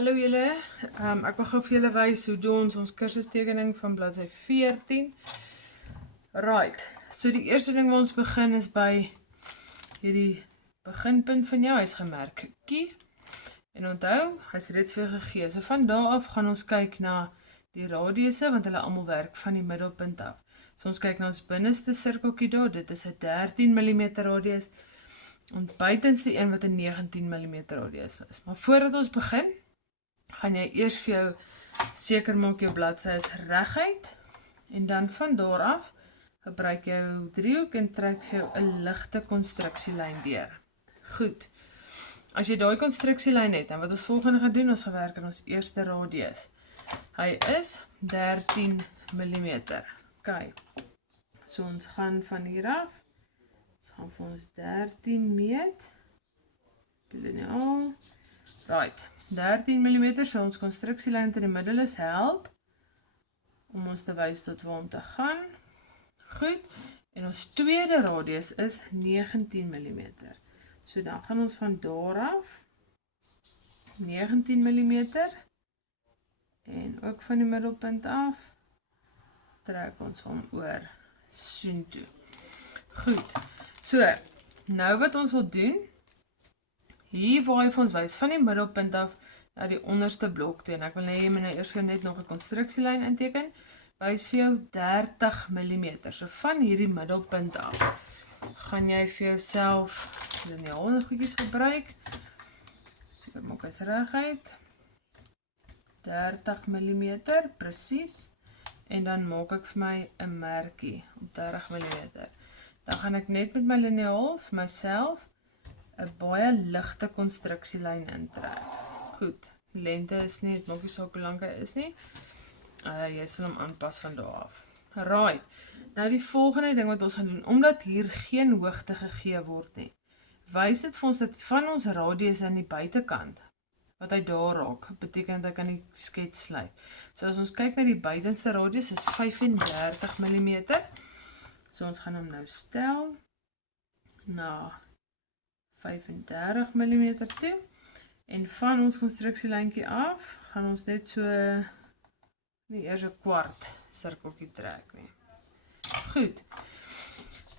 Hallo julle, ek wil gou vir julle wys hoe doen ons kursustekening van bladsy 14. Right, so die eerste ding waar ons begin is by hierdie beginpunt van jou, hy is gemerk Q. En onthou, hy is reeds vir gegee. So van daar af gaan ons kyk na die radiusse, want hulle almal werk van die middelpunt af. So ons kyk na ons binneste sirkeltjie daar, dit is 'n 13 mm radius, en buitenste een wat 'n 19 mm radius is. Maar voordat ons begin, gaan jy eers vir jou seker maak jou bladsy is reguit, en dan van daar af gebruik jy jou driehoek en trek vir jou 'n ligte konstruksielyn deur. Goed. As jy daai konstruksielyn het, dan wat ons volgende gaan doen, ons gaan werk aan ons eerste radius. Hy is 13 mm. OK. So ons gaan van hier af. Ons gaan vir ons 13 meet. Lineaal. Right. 13 mm, so ons konstruksielyn in die middel is help om ons te wys tot waar om te gaan. Goed. En ons tweede radius is 19 mm. So dan gaan ons van daar af 19 mm en ook van die middelpunt af trek ons hom oor soontoe. Goed. So, nou wat ons wil doen, hier waar hy vir ons wys van die middelpunt af na die onderste blok toe, en ek wil jy nou eers vir net nog 'n konstruksielyn inteken, wys vir jou 30 mm. So van hierdie middelpunt af gaan jy vir jouself lineaal goedjies gebruik. Seker maak hy's reguit. 30 mm presies, en dan maak ek vir my 'n merkie op 30 mm. Dan gaan ek net met my lineaal vir myself 'n baie ligte konstruksielyn intrek. Goed, lengte is nie, dit maak nie saak hoe lank hy is nie. Jy sal hom aanpas van daar af. Right. Nou die volgende ding wat ons gaan doen, omdat hier geen hoogte gegee word nie, wys dit vir ons dat van ons radius aan die buitekant, wat hy daar raak, beteken dat hy kan die skets sluit. So as ons kyk na die buitenste radius is 35 mm. So ons gaan hom nou stel na 35 mm toe. En van ons konstruksielyntjie af, gaan ons net so nie eers 'n kwart sirkeltjie trek nie. Goed.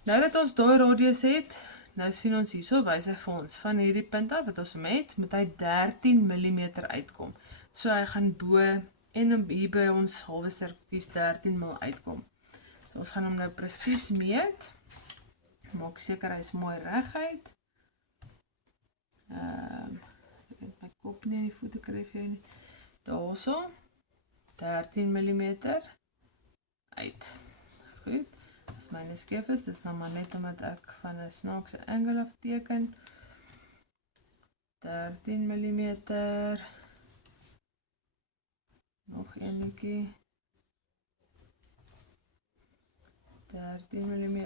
Nou dat ons daai radius het, nou sien ons hierso, wys hy vir ons van hierdie punt af wat ons met, moet hy 13 mm uitkom. So hy gaan bo en hier by ons halwe sirkeltjies 13 mm uitkom. So ons gaan hom nou presies meet. Maak seker hy is mooi reguit. Ek het my kop nie in die voete kry vir jou nie. Daarso 13 mm uit. Goed. As myne skeef is, dis nou maar net omdat ek van 'n snaakse angle af teken. 13 mm. Nog eenetjie. 13 mm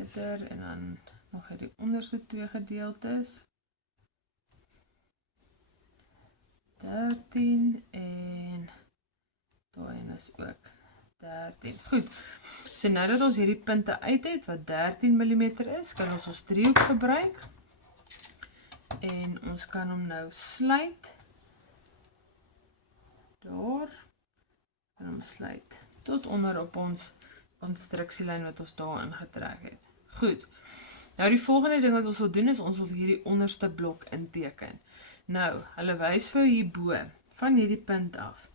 en dan nog die onderste twee gedeeltes. 13 en daai is ook 13. Goed. So nou dat ons hierdie punte uit het wat 13 mm is, kan ons ons driehoek gebruik. En ons kan hom nou sluit. Daar. En hom sluit tot onder op ons konstruksielyn wat ons daar ingetrek het. Goed. Nou die volgende ding wat ons wil doen is ons wil hierdie onderste blok inteken. Nou, hulle wys vir hierbo van hierdie punt af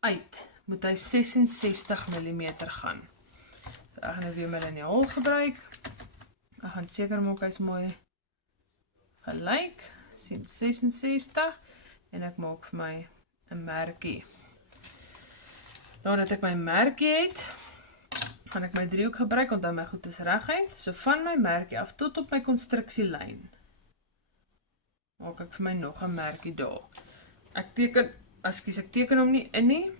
uit moet hy 66 mm gaan. So ek gaan nou weer my lineaal gebruik. Ek gaan seker maak hy's mooi gelyk. Sien 66 en ek maak vir my 'n merkie. Nadat ek my merkie het, gaan ek my driehoek gebruik, onthou my goed is reguit. So van my merkie af tot op my konstruksielyn maak ek vir my nog 'n merkie daar. Ek teken hom nie in nie.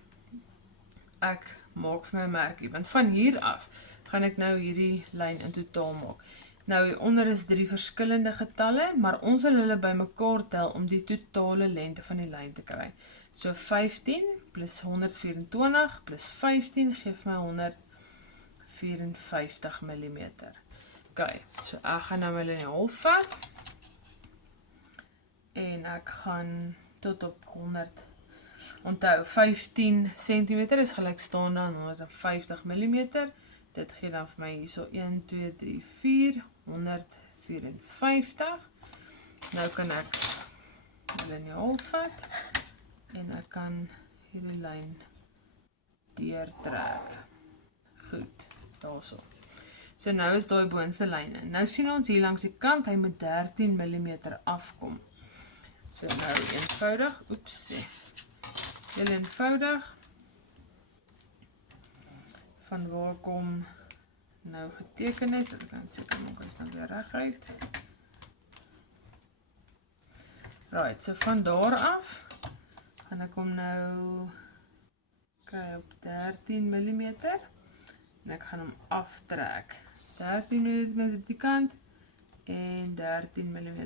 Ek maak vir my 'n merkie, want van hier af gaan ek nou hierdie lyn in totaal maak. Nou hieronder is 3 verskillende getalle, maar ons wil hulle bymekaar tel om die totale lengte van die lyn te kry. So 15 plus 124 plus 15 gee my 154 mm. OK, so ek gaan nou my lineaal vat en ek gaan tot op Onthou, 15 cm is gelykstaande aan 150 mm. Dit gee dan vir my hierso 1, 2, 3, 4, 154. Nou kan ek die liniaal vat en ek kan hierdie lyn deurtrek. Goed, daarso. So nou is daai boonste lyne. Nou sien ons hier langs die kant, hy moet 13 mm afkom. So nou eenvoudig, heel eenvoudig, van waar kom nou geteken het, ek kan seker maak is nou weer reguit. Right, so van daar af, gaan ek hom nou kyk op 13 mm, en ek gaan hom aftrek. 13 mm die kant, en 13 mm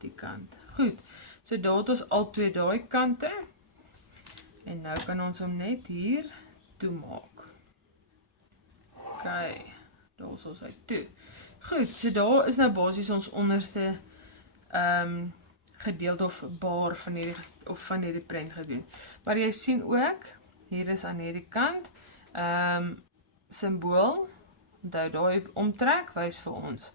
die kant. Goed, so daar het ons al twee daai kante, en nou kan ons hom net hier toemaak. Ok, daar is ons uit toe. Goed, so daar is nou basies ons onderste gedeelte of bar van hierdie prent gedoen. Maar jy sien ook, hier is aan hierdie kant, symbool, onthou daai omtrek, wys vir ons,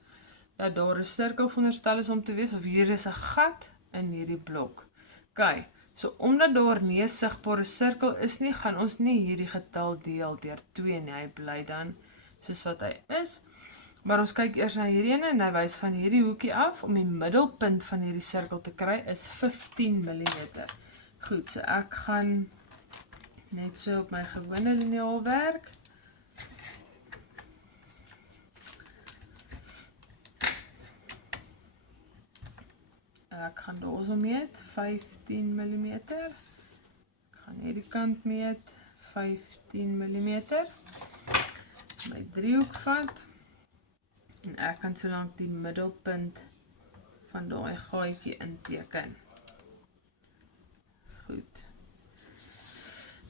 dat daar 'n sirkel veronderstel is om te wees, of hier is 'n gat in hierdie blok. Ok, so omdat daar nie 'n sigbare sirkel is nie, gaan ons nie hierdie getal deel deur 2 nie, hy bly dan soos wat hy is. Maar ons kyk eers na hierdie ene, en hy wys van hierdie hoekie af, om die middelpunt van hierdie sirkel te kry, is 15 mm. Goed, so ek gaan net so op my gewone liniaal werk. Ek gaan daarso meet, 15 mm. Ek gaan hierdie kant meet, 15 mm. My driehoek vat, en ek kan so lank die middelpunt van daai gaatjie inteken. Goed.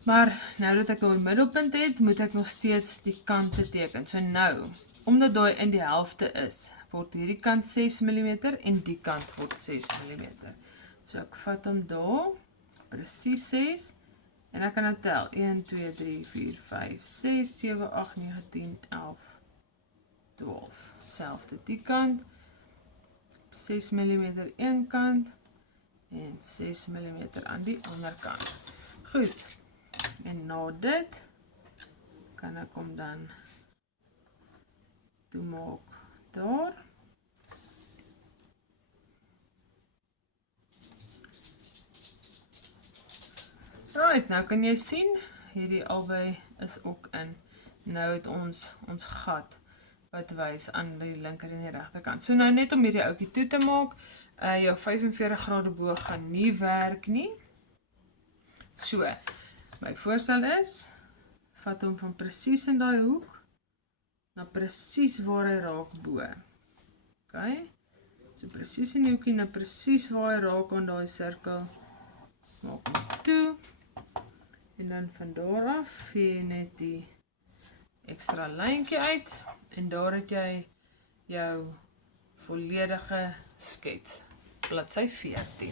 Maar nou dat ek daai middelpunt het, moet ek nog steeds die kante teken. So nou, omdat daai in die helfte is, word hierdie kant 6 mm en die kant word 6 mm. So ek vat hom daar, presies 6, en ek kan nou tel, 1, 2, 3, 4, 5, 6, 7, 8, 9, 10, 11, 12. Selfde die kant, 6 mm een kant, en 6 mm aan die ander kant. Goed, en na dit, kan ek hom dan toemaak daar. Right, nou kan jy sien, hierdie albei is ook in. Nou het ons gat wat wys aan die linker en die regterkant. So nou net om hierdie ouetjie toe te maak, jou 45 grade boog gaan nie werk nie. So, my voorstel is, vat hom van presies in daai hoek, na presies waar hy raak bo. Ok, so presies in die hoekie, na presies waar hy raak aan daai sirkel, maak hom toe, en dan van daar af, vee net die ekstra lyntjie uit, en daar het jy jou volledige skets, bladsy 14.